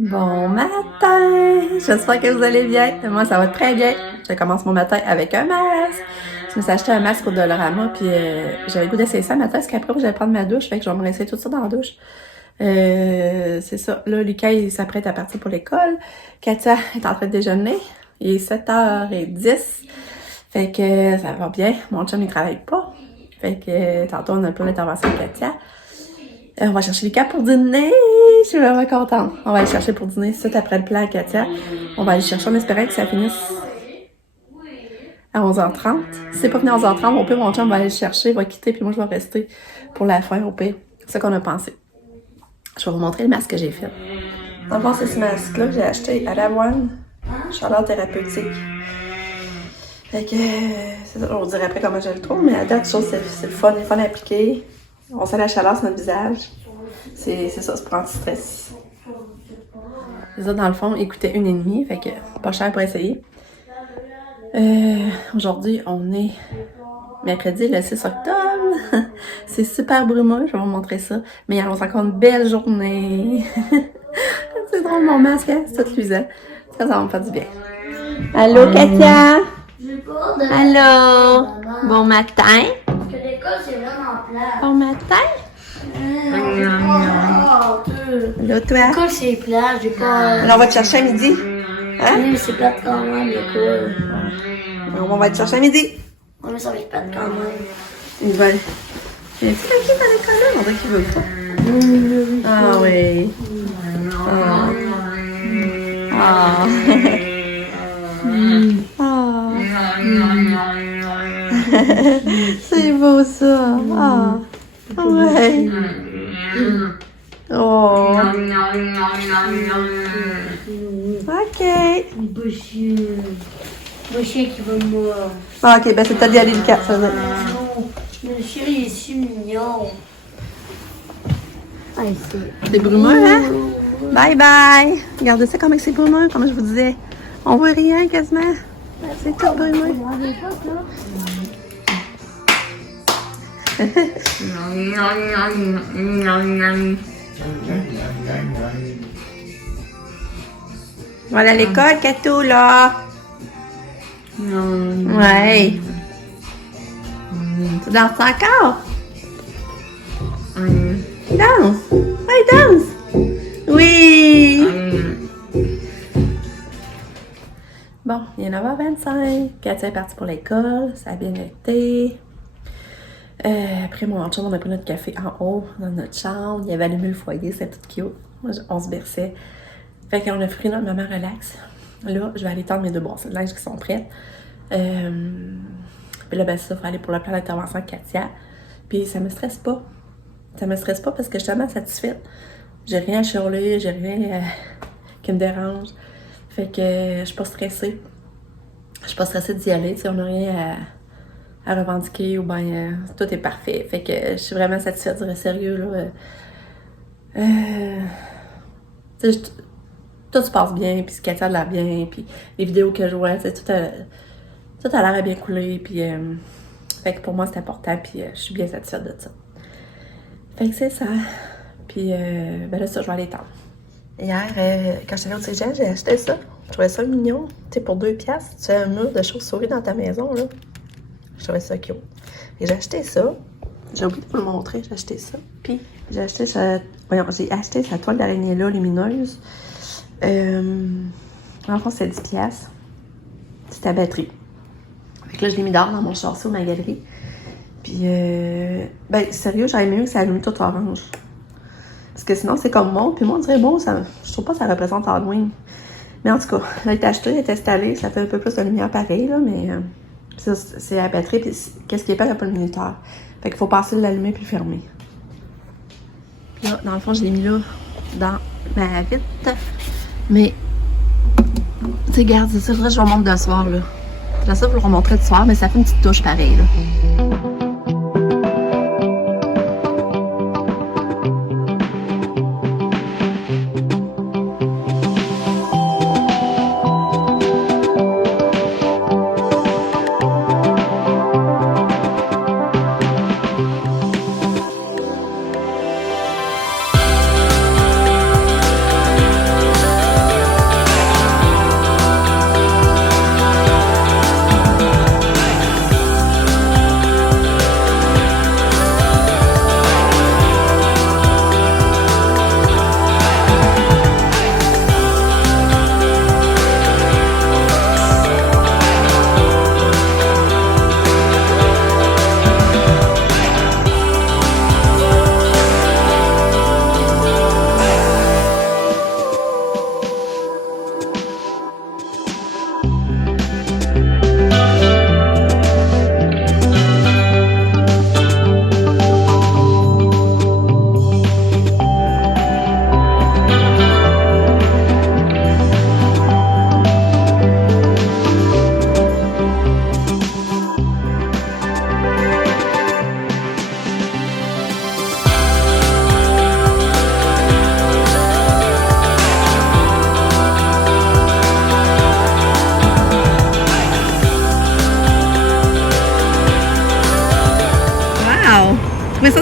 Bon matin! J'espère que vous allez bien. Moi, ça va très bien. Je commence mon matin avec un masque. Je me suis acheté un masque au Dollarama, puis j'avais le goût d'essayer ça matin, parce qu'après, j'allais prendre ma douche, fait que je vais me rincer tout ça dans la douche. C'est ça. Là, Lucas, il s'apprête à partir pour l'école. Katia est en train de déjeuner. Il est 7h10. Fait que ça va bien. Mon chum, il travaille pas. Fait que tantôt, on a un peu l'intervention de Katia. On va chercher Lucas pour dîner. Je suis vraiment contente. On va aller chercher pour dîner. C'est après le plat à Katia. On va aller chercher. On espérait que ça finisse à 11h30. Si c'est pas fini à 11h30, au pire, mon chum va aller le chercher, va quitter, puis moi, je vais rester pour la fin, au pire. C'est ce qu'on a pensé. Je vais vous montrer le masque que j'ai fait. Dans le fond, c'est ce masque-là que j'ai acheté à l'avoine. Chaleur thérapeutique. Fait que, c'est ça, on dirait après comment je le trouve, mais à date, je trouve que c'est le fun à appliquer. On sent la chaleur sur notre visage. C'est ça, c'est pour anti-stress. C'est ça, dans le fond, il coûtait 1,5, fait que pas cher pour essayer. Aujourd'hui, on est mercredi, le 6 octobre. C'est super brumeux, je vais vous montrer ça. Mais il annonce encore une belle journée. C'est drôle, mon masque, hein? C'est tout luisant. Ça va me faire du bien. Allô, Katia? Allô? Bon matin? Parce que l'école, c'est vraiment plat. Bon matin? Allô, toi? L'école, c'est plat. J'ai pas. Alors, on va te chercher à midi. Hein? Oui, mais c'est plat quand même, l'école. On va te chercher à midi. Oui, mais ça va être plat quand même. Ils veulent. Il y a quelqu'un qui est à l'école là? On dirait qu'ils veulent pas. Ah oui. Ah. C'est beau ça. Ah. Ouais. Oh. Ok. Le chien qui veut mourir. Ah, ok, ben c'est peut-être bien délicat, ça veut dire. Non, mais le chien, il est si mignon. Ah, C'est brumeux, hein? Bye bye! Regardez ça comme c'est brumeux, comme je vous disais. On voit rien quasiment. C'est tout brumeux. Voilà l'école, Kato, là. Ouais. Tu danses encore? Danse! Ouais, danse! Oui! Bon, il est 9h25. Katia est partie pour l'école. Ça a bien été. Après, mon chum, on a pris notre café en haut, dans notre chambre. Il avait allumé le foyer, c'était tout cute. Moi, on se berçait. Fait qu'on a pris notre moment relax. Là, je vais aller tendre mes 2 brosses de linge qui sont prêtes. Puis là, ben ça, il faut aller pour le plan d'intervention de Katia. Puis ça me stresse pas. Ça me stresse pas parce que je suis tellement satisfaite. J'ai rien à chialer, j'ai rien qui me dérange. Fait que je suis pas stressée. Je suis pas stressée d'y aller, tu sais, on n'a rien à revendiquer ou bien tout est parfait. Fait que je suis vraiment satisfaite, je dirais sérieux, là. Tu sais, tout se passe bien, puis Katia a l'air bien, puis les vidéos que je vois, tu sais, tout a l'air à bien couler, puis fait que pour moi c'est important, puis je suis bien satisfaite de ça. Fait que c'est ça. Puis ben là, ça, je vais aller tendre. Hier, quand j'étais allée au Cégep, j'ai acheté ça. Je trouvais ça mignon. Tu sais, pour 2$, tu fais un mur de chauves-souris dans ta maison, là. Je trouvais ça cute. Et j'ai acheté ça. J'ai oublié de vous le montrer, j'ai acheté ça. Puis j'ai acheté cette toile d'araignée-là, lumineuse. En fond, c'est 10$. C'est à batterie. Fait que là, je l'ai mis dehors dans mon châssis ou ma galerie. Puis, ben, sérieux, j'aurais mieux que ça allume tout orange. Parce que sinon, c'est comme bon. Puis moi, on dirait, bon, ça, je trouve pas que ça représente Halloween. Mais en tout cas, elle est achetée, elle est installée. Ça fait un peu plus de lumière pareil, là, mais ça, c'est à batterie. Puis, qu'est-ce qui est pas, il n'y a pas le minuteur. Fait qu'il faut passer de l'allumer puis le fermer. Puis là, dans le fond, je l'ai mis là, dans ma vitre. Mais, tu sais, regarde, c'est ça, je vous remonte de soir, là. Là, ça, je vous le remontrer de soir, mais ça fait une petite touche pareille, là.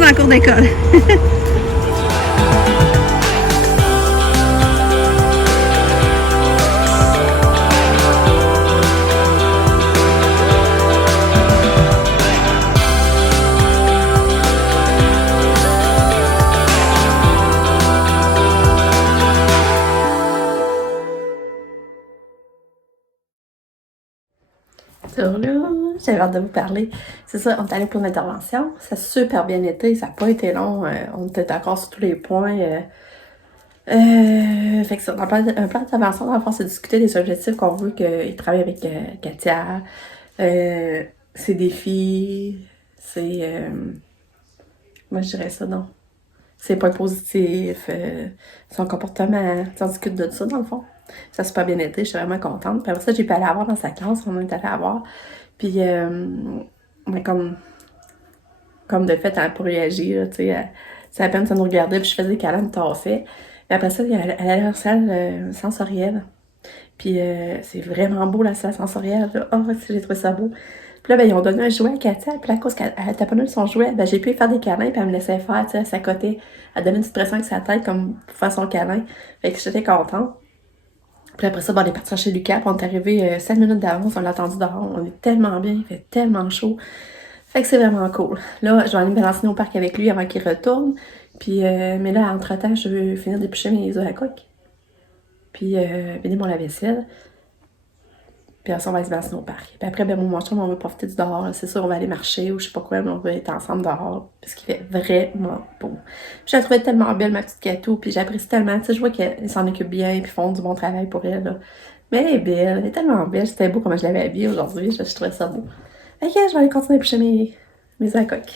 en cours d'école. J'avais hâte de vous parler. C'est ça, on est allé pour l'intervention. Ça a super bien été, ça n'a pas été long. On était d'accord sur tous les points. Fait que ça, un plan d'intervention, dans le fond, c'est discuter des objectifs qu'on veut qu'ils travaillent avec Katia. Ses défis, moi je dirais ça, non. Ses points positifs, son comportement. On discute de ça, dans le fond. Ça a super bien été, je suis vraiment contente. Puis après ça, j'ai pu aller la voir dans sa classe, on est allé la voir. Puis, mais comme de fait, elle n'a pas réagi, là, tu sais. C'est à peine ça nous regardait, puis je faisais des câlins, elle tassait. Et après ça, elle allait à la salle sensorielle. Puis, c'est vraiment beau, la salle sensorielle, là. Oh, j'ai trouvé ça beau. Puis là, ben, ils ont donné un jouet à Katia, puis là, à cause qu'elle taponnait son jouet, ben, j'ai pu lui faire des câlins, puis elle me laissait faire, tu sais, à sa côté. Elle donnait une petite pression avec sa tête, comme pour faire son câlin. Fait que j'étais contente. Puis après ça, bon, on est parti chercher Lucas, puis on est arrivé 5 minutes d'avance, on l'a attendu dehors. On est tellement bien, il fait tellement chaud. Fait que c'est vraiment cool. Là, je vais aller me balancer au parc avec lui avant qu'il retourne. Puis, mais là, entre-temps, je veux finir d'éplucher mes œufs à coque. Puis, vider mon lave-vaisselle. Puis après ça, on va aller se balancer au parc. Puis après, ben, mon chum, on va profiter du dehors. Là. C'est sûr, on va aller marcher ou je sais pas quoi, mais on va être ensemble dehors. Parce qu'il fait vraiment beau. Puis je la trouvais tellement belle, ma petite Catou. Puis j'apprécie tellement. Tu sais, je vois qu'elle s'en occupe bien. Puis font du bon travail pour elle. Là. Mais elle est belle. Elle est tellement belle. C'était beau comme je l'avais habillée aujourd'hui. Je trouvais ça beau. Ok, je vais aller continuer à éplucher mes œufs à coque.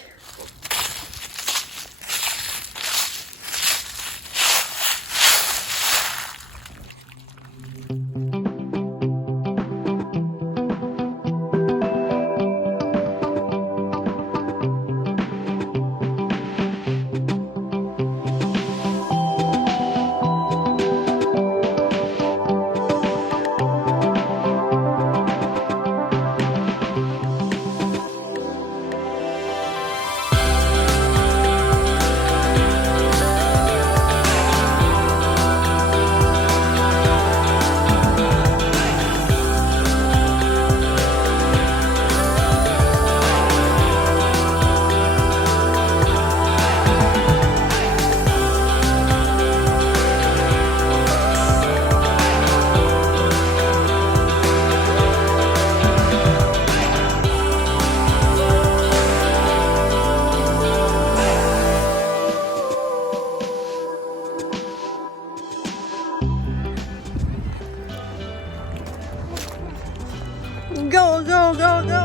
Go, go, go, go!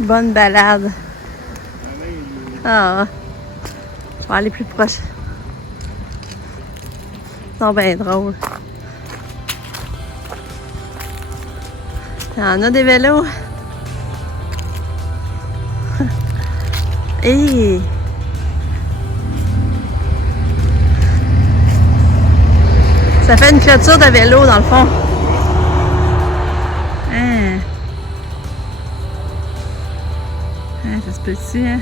Bonne balade. Ah, je vais aller plus proche. C'est bien drôle. Il y en a des vélos. Hey. Ça fait une clôture de vélo dans le fond. Hein. Hein, ça se peut-tu, hein?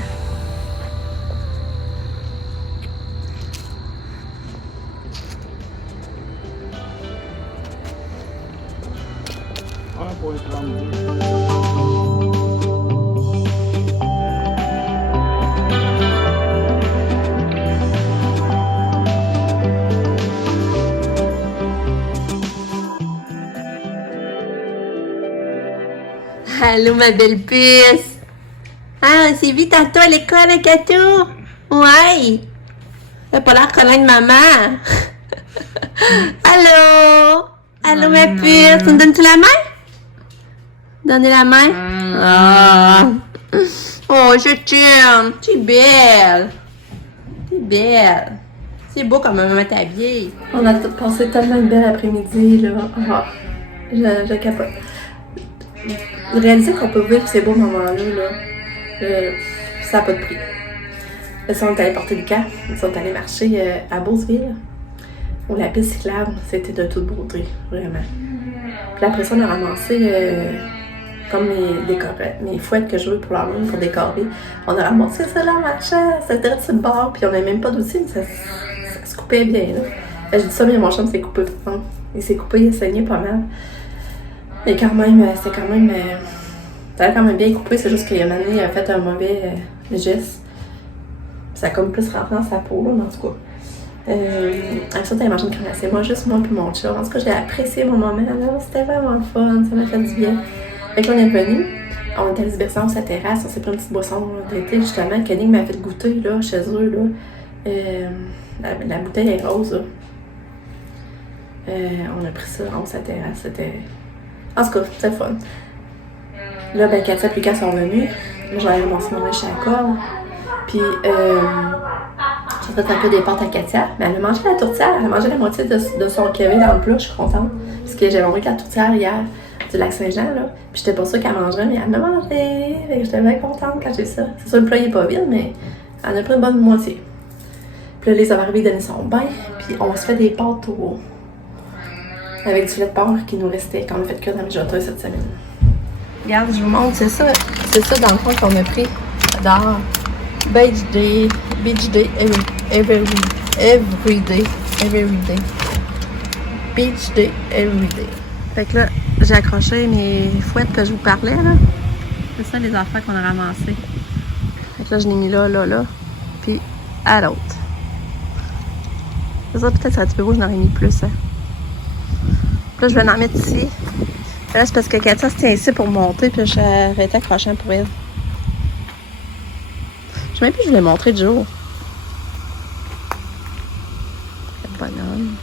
Ah, pour être ramené. Allô, ma belle puce! Ah, on s'est vu tantôt à l'école, à Cato? Ouais! T'as pas l'air de connaître maman! Allô? Allô, ma puce! Tu me donnes-tu la main? Donnez la main? Ah! Oh, je t'aime! Tu es belle! Tu es belle! C'est beau comme maman t'a habillée! On a passé tellement une belle après-midi, là. Ah, je capote. Réaliser qu'on peut vivre ces beaux moments-là, ça n'a pas de prix. Ils sont allés porter le camp, ils sont allés marcher à Beauceville, où la piste cyclable, c'était de toute beauté, vraiment. Puis après ça, on a ramassé comme mes fouettes que je veux pour l'Halloween pour décorer. On a ramassé ça là en marchant, c'était direct sur le bord, puis on n'avait même pas d'outils, mais ça se coupait bien. Là. Je dis ça, mais mon chum s'est coupé. Hein. Il s'est coupé, il a saigné pas mal. Mais quand même, ça a quand même bien coupé, c'est juste qu'il a fait un mauvais geste. Ça a comme plus rentré dans sa peau, là, mais en tout cas. Après ça, t'as mangé une crème glacée. Moi puis mon chat. En tout cas, j'ai apprécié mon moment, là. C'était vraiment le fun, ça m'a fait du bien. Fait que là, on est venu. On était allé se bercer sur sa terrasse, on s'est pris une petite boisson d'été, justement. Kenny m'a fait goûter, là, chez eux, là. La bouteille est rose, là. On a pris ça en haut de sa terrasse, c'était... En tout cas, c'était le fun. Là, ben, Katia et Lucas sont venus. Là, j'avais ramassé mon linge à la corde. Puis, j'ai fait un peu des pâtes à Katia. Mais elle a mangé la tourtière. Elle a mangé la moitié de son qu'il y avait dans le plat. Je suis contente. Parce que j'avais envoyé la tourtière hier du Lac-Saint-Jean, là. Puis, j'étais pas sûre qu'elle mangerait, mais elle l'a mangé. Fait que j'étais bien contente quand j'ai vu ça. C'est sûr, le plat, il est pas vide, mais elle en a pris une bonne moitié. Puis là, les hommes arrivés donnaient son bain. Puis, on se fait des pâtes avec du filet de porc qui nous restait quand on a fait cuire dans la mijoteuse cette semaine. Regarde, je vous montre, c'est ça dans le fond qu'on a pris dans Beach Day, every day. Beach Day, every day. Fait que là, j'ai accroché mes fouettes que je vous parlais, là. C'est ça les affaires qu'on a ramassées. Fait que là, je l'ai mis là, puis à l'autre. C'est ça, peut-être ça un petit peu beau, j'en aurais mis plus, hein. Là, je vais en mettre ici. Là, c'est parce que Katia se tient ici pour monter, puis j'ai été accrochant pour elle. Je sais même plus, je l'ai montré du jour. Quel bonhomme.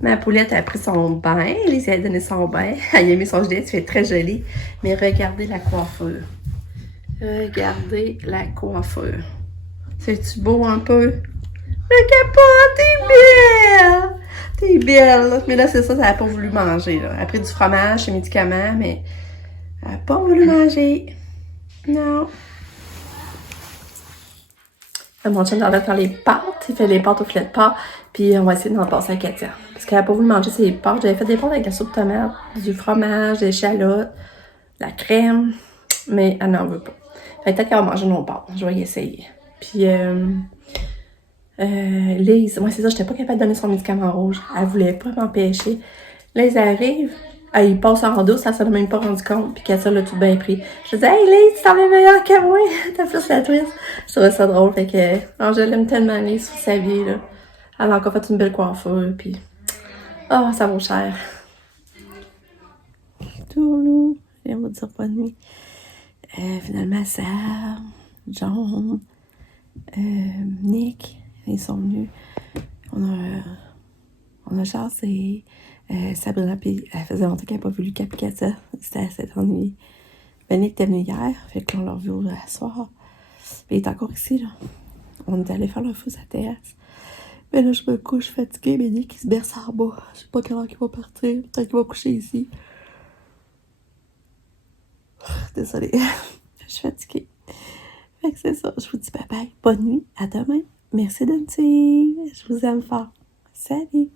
Ma poulette a pris son bain. Lise a donné son bain. Elle a mis son gilet, tu fais très joli. Mais regardez la coiffure. Regardez la coiffure. C'est-tu beau un peu? Le capote, t'es belle! T'es belle! Mais là, c'est ça, elle n'a pas voulu manger. Là. Elle a pris du fromage, ses médicaments, mais elle n'a pas voulu manger. Non. Mon chien va faire les pâtes. Il fait les pâtes au filet de porc. Puis on va essayer d'en passer à Katia. Parce qu'elle n'a pas voulu manger ses pâtes. J'avais fait des pâtes avec la soupe de tomate, du fromage, des échalotes, la crème. Mais elle n'en veut pas. Fait que peut-être qu'elle va manger nos pâtes. Je vais y essayer. Puis, Lise, moi c'est ça, j'étais pas capable de donner son médicament rouge. Elle voulait pas m'empêcher. Lise arrive, il passe en douce, ça s'en a même pas rendu compte, puis Katia l'a tout bien pris. Je dis, hey Lise, tu t'en es meilleure que moi, t'as plus la twist. Je trouvais ça drôle, fait que, je l'aime tellement, Lise, vous saviez, là. Elle a encore fait une belle coiffure, puis, ça vaut cher. Toulou, viens vous dire bonne nuit. Finalement, Sam, John, Nick, ils sont venus. On a chassé. Sabrina, puis elle faisait longtemps qu'elle n'avait pas vu Lucas et Katia. C'était assez ennuyé. Nick était venu hier, fait qu'on l'a revu le soir. Mais il est encore ici, là. On est allé faire le fou à la terrasse. Mais là, je me couche fatiguée, mais Nick, il se berce en bas. Je sais pas quelle heure il va partir. Peut-être qu'il va coucher ici. Désolée. Je suis fatiguée. Fait que c'est ça. Je vous dis bye bye. Bonne nuit. À demain. Merci de me suivre. Je vous aime fort. Salut.